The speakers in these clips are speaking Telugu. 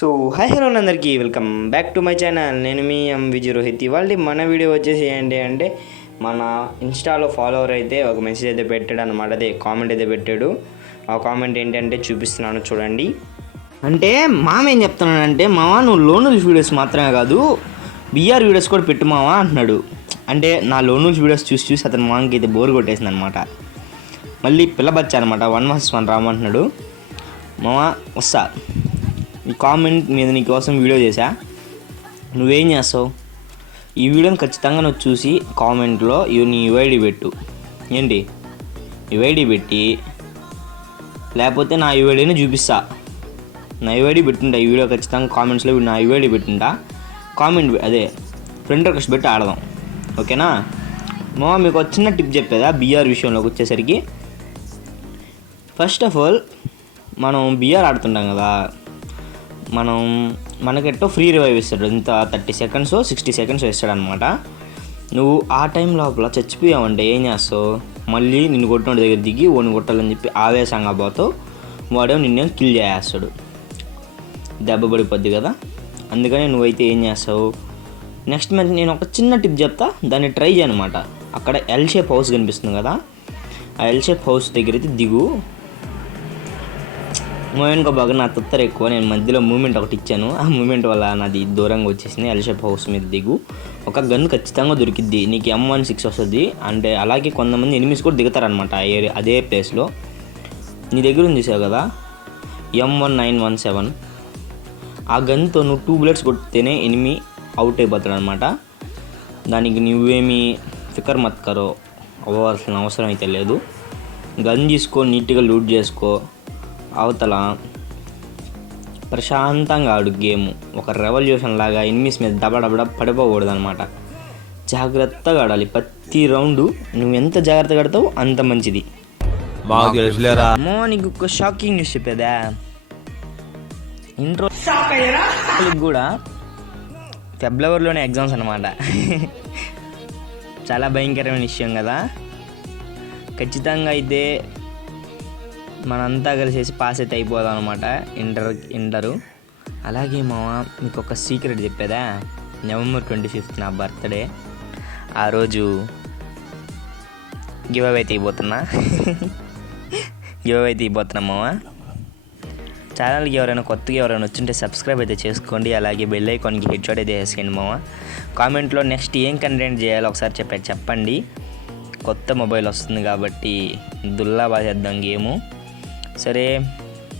సో హాయ్ హలో అందరికీ welcome back to my channel. నేను మీ విజయ్ రోహిత్. ఇవాళ మన వీడియో వచ్చేసి ఏంటి అంటే మన ఇన్స్టాలో ఫాలోవర్ అయితే ఒక మెసేజ్ అయితే పెట్టాడు అనమాట. అదే కామెంట్ అయితే పెట్టాడు. ఆ కామెంట్ ఏంటంటే చూపిస్తున్నాను చూడండి. అంటే మామ ఏం చెప్తున్నాడంటే, మామ నువ్వు లోనూల్స్ వీడియోస్ మాత్రమే కాదు బిఆర్ వీడియోస్ కూడా పెట్టు మామ అంటున్నాడు. అంటే నా లోనూల్స్ వీడియోస్ చూసి అతను మామకి అయితే బోర్ కొట్టేసింది అనమాట. మళ్ళీ పిల్లబచ్చా అనమాట 1vs1 రామంటున్నాడు. మామ వస్తా, ఈ కామెంట్ మీద నీకోసం వీడియో చేశా, నువ్వేం చేస్తావు? ఈ వీడియోని ఖచ్చితంగా నువ్వు చూసి కామెంట్లో నీ యుఐడి పెట్టు. ఏంటి యుఐడి పెట్టి, లేకపోతే నా యుఐడిని చూపిస్తా. నా యుఐడి పెట్టుంటా, ఈ వీడియో ఖచ్చితంగా కామెంట్స్లో నా యుఐడి పెట్టుంటా. కామెంట్ అదే ఫ్రెండ్ రిక్వెస్ట్ పెట్టి ఆడదాం, ఓకేనా? మా మీకు ఒక చిన్న టిప్ చెప్పేదా బిఆర్ విషయంలోకి వచ్చేసరికి. ఫస్ట్ ఆఫ్ ఆల్ మనం బిఆర్ ఆడుతుంటాం కదా, మనకెట్టో ఫ్రీ రివైవ్ ఇస్తాడు. ఇంత 30 సెకండ్స్ 60 సెకండ్స్ ఇస్తాడు అనమాట. నువ్వు ఆ టైం లోపల చచ్చిపోయావంటే ఏం చేస్తావు? మళ్ళీ నిన్ను కొట్టిన దగ్గర దిగి ఓని కొట్టాలని చెప్పి ఆవేశంగా పోతావు. వాడేమో నిన్నే కిల్ చేస్తాడు, దెబ్బ పడిపోద్ది కదా. అందుకని నువ్వైతే ఏం చేస్తావు, నెక్స్ట్ మంత్ నేను ఒక చిన్న టిప్ చెప్తా, దాన్ని ట్రై చేయనమాట. అక్కడ ఎల్ షేప్ హౌస్ కనిపిస్తుంది కదా, ఆ ఎల్ షేప్ హౌస్ దగ్గర అయితే దిగు. మూమెంట్గా బాగా నా తొత్తర ఎక్కువ, నేను మధ్యలో మూమెంట్ ఒకటి ఇచ్చాను. ఆ మూమెంట్ వల్ల నాది దూరంగా వచ్చేసింది. ఎల్ షేప్ హౌస్ మీద దిగు, ఒక గన్ ఖచ్చితంగా దొరికిద్ది నీకు. M16 వస్తుంది. అంటే అలాగే కొంతమంది ఎనిమిస్ కూడా దిగుతారనమాట అదే ప్లేస్లో. నీ దగ్గర ఉంది చూసావు కదా M1917, ఆ గన్తో నువ్వు 2 bullets కొడితేనే ఎనిమి అవుట్ అయిపోతాడు అనమాట. దానికి నువ్వేమి ఫికర్ మత్కరో అవ్వాల్సిన అవసరం అయితే లేదు. గన్ తీసుకో, నీట్గా లూట్ చేసుకో, అవతల ప్రశాంతంగా ఆడు గేమ్. ఒక రెవల్యూషన్ లాగా ఎనిమిస్ మీద దబడబడ పడిపోకూడదు అనమాట. జాగ్రత్తగా ఆడాలి ప్రతి రౌండ్. నువ్వు ఎంత జాగ్రత్తగా ఆడతావు అంత మంచిది. నీకు ఒక షాకింగ్ న్యూస్ చెప్పేదా, ఇంట్రో కూడా ఫిబ్రవరిలోనే ఎగ్జామ్స్ అనమాట. చాలా భయంకరమైన విషయం కదా. ఖచ్చితంగా అయితే మనంతా కలిసేసి పాస్ అయితే అయిపోదాం అనమాట ఇంటరు. అలాగే మామ మీకు ఒక సీక్రెట్ చెప్పేదా, November 25th నా బర్త్డే. ఆ రోజు గివ్ అవే తీయబోతున్నా మామ. ఛానల్కి కొత్తగా ఎవరైనా వచ్చింటే సబ్స్క్రైబ్ అయితే చేసుకోండి. అలాగే బెల్ ఐకాన్కి హిట్ షాట్ అయితే వేసేయండి మామ. కామెంట్లో నెక్స్ట్ ఏం కంటెంట్ చేయాలో ఒకసారి చెప్పండి. కొత్త మొబైల్ వస్తుంది కాబట్టి దుల్లా బాగా చేద్దాం గేము. సరే,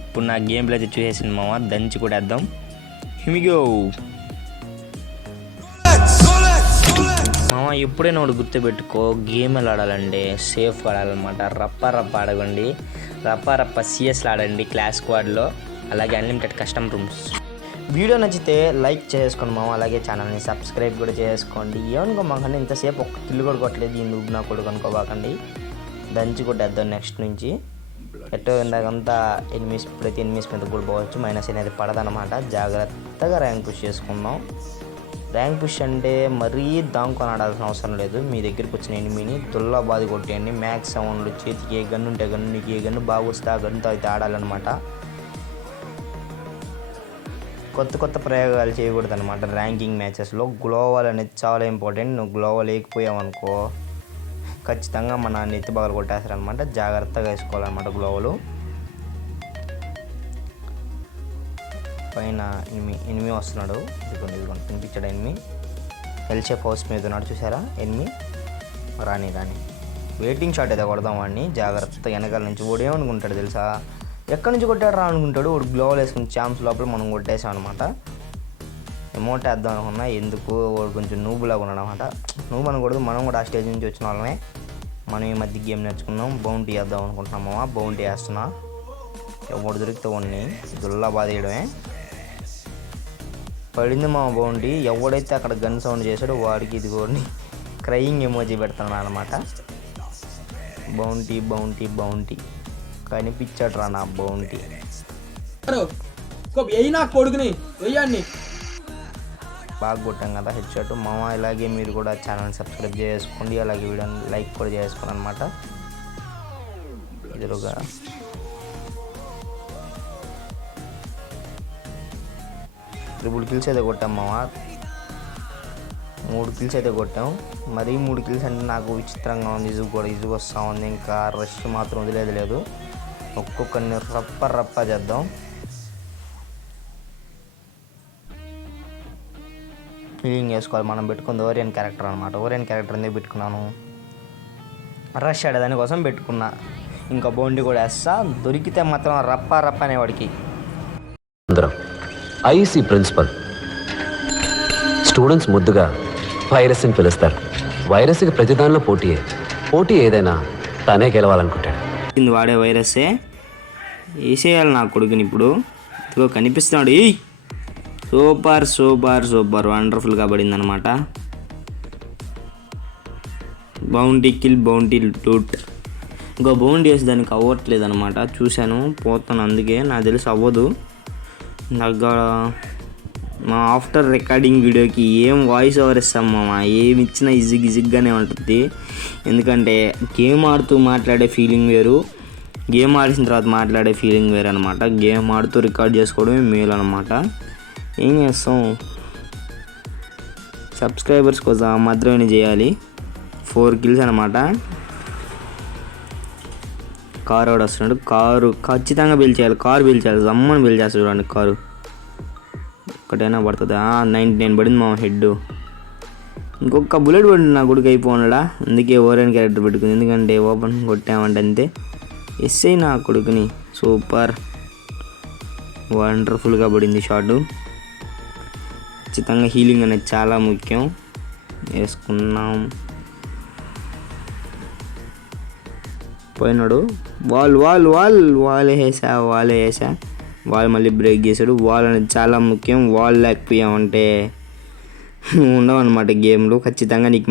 ఇప్పుడు నా గేమ్ ప్లే అయితే చూసేసింది మామ, దంచి కూడా వేద్దాం. హిమిగో మామ, ఎప్పుడైనా ఒకటి గుర్తుపెట్టుకో, గేమ్ ఎలా ఆడాలంటే సేఫ్ ఆడాలన్నమాట. రప్ప ఆడకండి, రప్ప సిఎస్లో ఆడండి క్లాస్ స్క్వాడ్లో. అలాగే అన్లిమిటెడ్ కస్టమ్ రూమ్స్. వీడియో నచ్చితే లైక్ చేసుకోండి మామ. అలాగే ఛానల్ని సబ్స్క్రైబ్ కూడా చేసుకోండి. ఏమనుకో మాకండి ఇంతసేపు ఒక్క కిల్లు కూడా కొట్టలేదు ఈ నువ్వు నా కొడుకు అనుకోబాకండి. దంచి కొట్టేద్దాం నెక్స్ట్ నుంచి. ఎట్టో ఇందాకంతా ప్రతి ఎనిమిస్ మీద కూడా పోవచ్చు, మైనస్ అనేది పడదనమాట. జాగ్రత్తగా ర్యాంక్ పుష్ చేసుకుందాం. ర్యాంక్ పుష్ అంటే మరీ దాంకొని ఆడాల్సిన అవసరం లేదు. మీ దగ్గరికి వచ్చిన ఎనిమిని దుల్లా బాధ కొట్టేయండి. మ్యాక్స్ సౌండ్లు, చేతికి ఏ గన్ను ఉంటే గన్ను, నీకు ఏ గన్ను బాగా వస్తే ఆ గన్నుతో అయితే ఆడాలన్నమాట. కొత్త ప్రయోగాలు చేయకూడదు అనమాట. ర్యాంకింగ్ మ్యాచెస్లో గ్లోవల్ అనేది చాలా ఇంపార్టెంట్. నువ్వు గ్లోవల్ లేకపోయావనుకో ఖచ్చితంగా మన నెత్తి బాగా కొట్టేస్తారనమాట. జాగ్రత్తగా వేసుకోవాలన్నమాట గ్లోవలు. పైన ఎనిమి వస్తున్నాడు, ఇదిగోండి కనిపించాడు ఎనిమి. ఎల్ షేప్ హౌస్ మీద ఉన్నాడు చూసారా ఎనిమి. రాని వెయిటింగ్ షాట్ అయితే కొడదాం వాడిని జాగ్రత్తగా వెనకాల నుంచి. వాడు ఏమనుకుంటాడు తెలుసా, ఎక్కడి నుంచి కొట్టాడు రా అనుకుంటాడు. వాడు గ్లోవల్ వేసుకుని ఛాన్స్ లోపల మనం కొట్టేసాం అనమాట. అమౌంట్ వేద్దాం అనుకున్నా, ఎందుకు వాడు కొంచెం నూబులాగా ఉన్నాడు అనమాట. నువ్వు అనకూడదు, మనం కూడా ఆ స్టేజ్ నుంచి వచ్చిన వాళ్ళమే. మనం ఈ మధ్య గేమ్ నేర్చుకున్నాం. బౌంటీ వేద్దాం అనుకుంటున్నామా, బౌంటీ వేస్తున్నా. ఎవడు దొరికితే వాడిని దుల్లా బాధ చేయడమే. పడింది మా బౌంటీ. ఎవడైతే అక్కడ గన్ సౌండ్ చేశాడో వాడికి ఇదిగోండి క్రయింగ్ ఎమోజీ పెడుతున్నాను అనమాట. బౌంటీ కనిపించాడు రా నా బౌంటీ. బాగా కొట్టాం కదా హెడ్ షాట్ మామ. ఇలాగే మీరు కూడా ఛానల్ సబ్స్క్రైబ్ చేసుకోండి. అలాగే వీడియోని లైక్ కూడా చేసుకోండి అనమాట. ఎదురుగా 3 కిల్స్ అయితే కొట్టాం మామ. 3 కిల్స్ అయితే కొట్టాం. మరీ 3 కిల్స్ అంటే నాకు విచిత్రంగా ఉంది, ఇసుగు వస్తూ ఉంది. ఇంకా రష్ మాత్రం వదిలేదు లేదు. ఒక్కొక్కరిని రప్ప చేద్దాం. హీలింగ్ వేసుకోవాలి. మనం పెట్టుకుంది ఓరియన్ క్యారెక్టర్ అనమాట. ఓరియన్ క్యారెక్టర్ ఎందుకు పెట్టుకున్నాను, రష్ ఆడేదాని కోసం పెట్టుకున్నా. ఇంకా బౌండరీ కూడా వేస్తా, దొరికితే మాత్రం రప్ప అనేవాడికి. ఐసీ ప్రిన్సిపల్ స్టూడెంట్స్ ముద్దుగా వైరస్ అని పిలుస్తారు. వైరస్కి ప్రతిదానిలో పోటీ ఏదైనా తనే గెలవాలనుకుంటాడు. వాడే వైరస్సే వేసేయాలి నా కొడుకుని. ఇప్పుడు ఇదిగో కనిపిస్తున్నాడు. సూపర్ వండర్ఫుల్గా పడింది అనమాట. Bounty loot. ఇంకో బౌండీ వేసి దానికి అవ్వట్లేదు అనమాట. చూశాను, పోతాను, అందుకే నాకు తెలిసి అవ్వదు. దగ్గర మా ఆఫ్టర్ రికార్డింగ్ వీడియోకి ఏం వాయిస్ ఓవర్ ఇస్తాం మామ, ఏమి ఇచ్చినా ఇజిగ్గానే ఉంటుంది. ఎందుకంటే గేమ్ ఆడుతూ మాట్లాడే ఫీలింగ్ వేరు, గేమ్ ఆడిసిన తర్వాత మాట్లాడే ఫీలింగ్ వేరు అనమాట. గేమ్ ఆడుతూ రికార్డ్ చేసుకోవడమే మేలు అనమాట. ఏం చేస్తాం, సబ్స్క్రైబర్స్ కోసం మాత్రమే చేయాలి. 4 కిల్స్ అనమాట. కారు కూడా వస్తున్నాడు. కారు ఖచ్చితంగా పిలిచేయాలి. కారు పిలిచేయాలి, రమ్మని పిలిచేస్తాడు చూడండి. కారు ఒకటైనా పడుతుందా? 99 పడింది మా హెడ్. ఇంకొక బుల్లెట్ పడింది నా కొడుకు అయిపోయినాడా. అందుకే ఓరియన్ క్యారెక్టర్ పెట్టుకుంది. ఎందుకంటే ఓపెన్ కొట్టామంటే అంతే. ఎస్ఐ నా కొడుకుని. సూపర్ వండర్ఫుల్గా పడింది షాటు. ఖచ్చితంగా హీలింగ్ అనేది చాలా ముఖ్యం. వేసుకున్నాం. పోయినాడు. వాల్ వేసా. వాల్ మళ్ళీ బ్రేక్ చేశాడు. వాల్ అనేది చాలా ముఖ్యం. వాల్ లేకపోయామంటే ఉండవన్నమాట గేమ్లు. ఖచ్చితంగా నీకు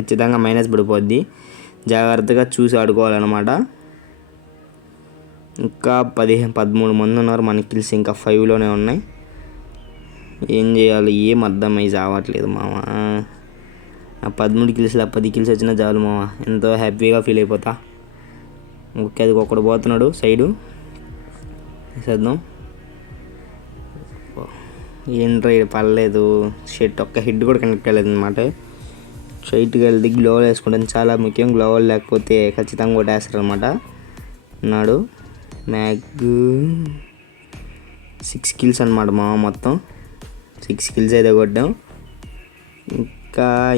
ఖచ్చితంగా మైనస్ పడిపోద్ది. జాగ్రత్తగా చూసి ఆడుకోవాలన్నమాట. ఇంకా 13 మంది ఉన్నారు. మన కిల్స్ ఇంకా 5లోనే ఉన్నాయి. ఏం చేయాలి, ఏం అర్థమై చావట్లేదు మామ. 13 కిల్స్లో 10 కిల్స్ వచ్చినా చాలు మామ, ఎంతో హ్యాపీగా ఫీల్ అయిపోతా. ఓకే, అది ఒకడు పోతున్నాడు సైడు. వేసేద్దాం. ఏం రైడ్ పర్లేదు. ఒక్క హెడ్ కూడా కనెక్ట్ అవ్వలేదు అనమాట. స్ట్రైట్గా వెళ్తే గ్లోవల్ వేసుకుంటాను, చాలా ముఖ్యం. గ్లోవల్ లేకపోతే ఖచ్చితంగా కొట్టేస్తారు అనమాట. ఉన్నాడు మ్యాగ్. 6 కిల్స్ అనమాట మా మొత్తం. 6 కిల్స్ అయితే కొట్టాం.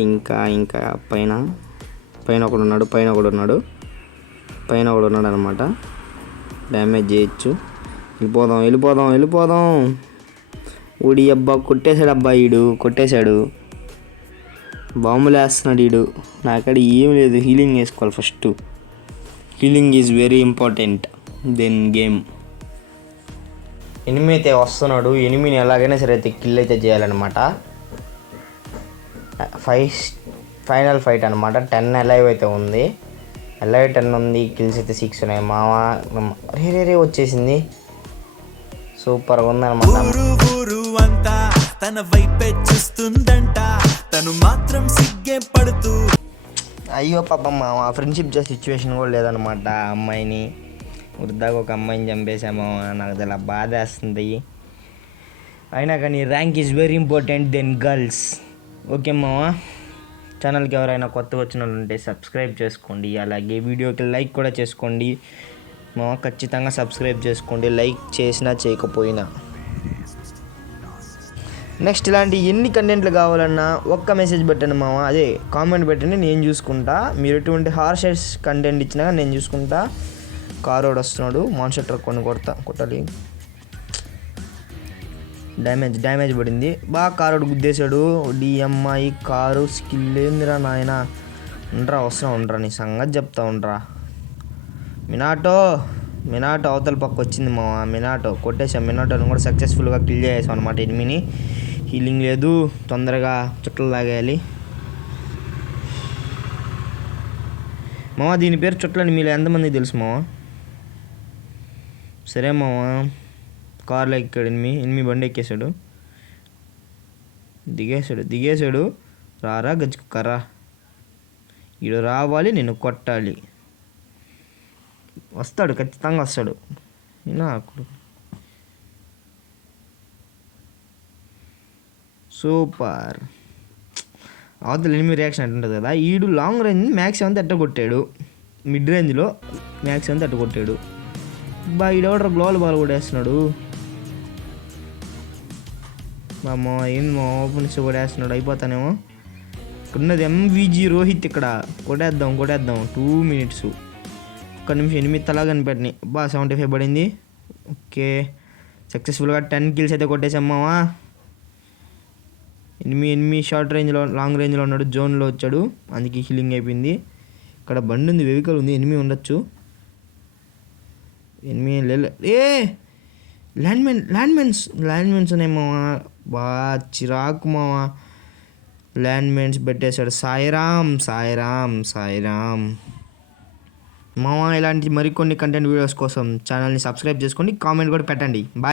ఇంకా పైన ఒకడు ఉన్నాడు అనమాట. డ్యామేజ్ చేయొచ్చు. వెళ్ళిపోదాం. ఊడి అబ్బా కొట్టేశాడు. బాంబులు వేస్తున్నాడు వీడు. నాకడ ఏం లేదు. హీలింగ్ వేసుకోవాలి first. Healing is very important then game. Enemy అయితే వస్తున్నాడు. ఎనిమిని ఎలాగైనా సరే అయితే కిల్ అయితే చేయాలన్నమాట. ఫైనల్ ఫైట్ అనమాట. 10 అలైవ్ అయితే ఉంది. 10 ఉంది. కిల్స్ అయితే 6 ఉన్నాయి. మామ రే వచ్చేసింది. సూపర్గా ఉందన్నమాట. అయ్యో పాపం మామ, ఫ్రెండ్షిప్ చేసే సిచ్యువేషన్ కూడా లేదనమాట. అమ్మాయిని వృద్ధాగా ఒక అమ్మాయిని చంపేసాము. నాకు చాలా బాధ వేస్తుంది. అయినా కానీ rank is very important then girls. Okay మామ, ఛానల్కి ఎవరైనా కొత్తగా వచ్చిన వాళ్ళు ఉంటే సబ్స్క్రైబ్ చేసుకోండి. అలాగే వీడియోకి లైక్ కూడా చేసుకోండి. మామ ఖచ్చితంగా సబ్స్క్రైబ్ చేసుకోండి, లైక్ చేసినా చేయకపోయినా. నెక్స్ట్ ఇలాంటి ఎన్ని కంటెంట్లు కావాలన్నా ఒక్క మెసేజ్ పెట్టండి మామ, అదే కామెంట్ పెట్టండి, నేను చూసుకుంటా. మీరు ఎటువంటి హార్షెస్ కంటెంట్ ఇచ్చినా నేను చూసుకుంటా. కారోడు వస్తున్నాడు. మాన్స్టర్ ట్రక్ కొట్టాలి. డ్యామేజ్ పడింది. బాగా కారోడు గుద్దేశాడు. డిఎంఐ కారు స్కిల్ ఏందిరా నాయన. ఉండరా నీ సంగతి చెప్తా ఉండరా. మినాటో అవతల పక్క వచ్చింది మా మినాటో. కొట్టేసాం. మినాటోని కూడా సక్సెస్ఫుల్గా కిల్ చేసాం అనమాట. ఎనిమిని హీలింగ్ లేదు, తొందరగా చుట్టలు తాగేయాలి. మామ దీని పేరు చుట్టలని మీలో ఎంతమందికి తెలుసు మామ? సరే మామ, కార్లో ఎక్కాడు. ఎనిమిది బండి ఎక్కేశాడు. దిగేశాడు. రారా గజ్జుకుక్కరా, ఈడు రావాలి, నేను కొట్టాలి. వస్తాడు, ఖచ్చితంగా వస్తాడు. సూపర్. అవతల ఎనిమిది రియాక్షన్ అంటుంటుంది కదా, ఈడు లాంగ్ రేంజ్ మ్యాక్స్ అంతా ఎట్ట కొట్టాడు, మిడ్ రేంజ్లో మ్యాక్స్ అంతా అట్ట కొట్టాడు. ఈడెవడ గ్లోవల్ బాల్ కొట్టేస్తున్నాడు. మా ఏంది మా ఓపెన్స్ కొట్టేస్తున్నాడు, అయిపోతానేమో. ఉన్నది ఎంవిజీ రోహిత్, ఇక్కడ కొట్టేద్దాం 2 minutes. ఒక్క నిమిషం 8 తలా కనిపెట్టినాయి. 75 పడింది. ఓకే, సక్సెస్ఫుల్గా 10 kills అయితే కొట్టేసామావా. ఎనిమిది షార్ట్ రేంజ్లో లాంగ్ రేంజ్లో ఉన్నాడు, జోన్లో వచ్చాడు, అందుకే హిల్లింగ్ అయిపోయింది. ఇక్కడ బండి ఉంది, వెహికల్ ఉంది, ఎనిమిది ఉండొచ్చు. ల్యాండ్మెన్స్ ఉన్నాయి మావా. చిరాకు మావా, ల్యాండ్మెన్స్ పెట్టేశాడు. సాయిరామ్ మావా. ఇలాంటి మరికొన్ని కంటెంట్ వీడియోస్ కోసం ఛానల్ని సబ్స్క్రైబ్ చేసుకోండి, కామెంట్ కూడా పెట్టండి. బాయ్.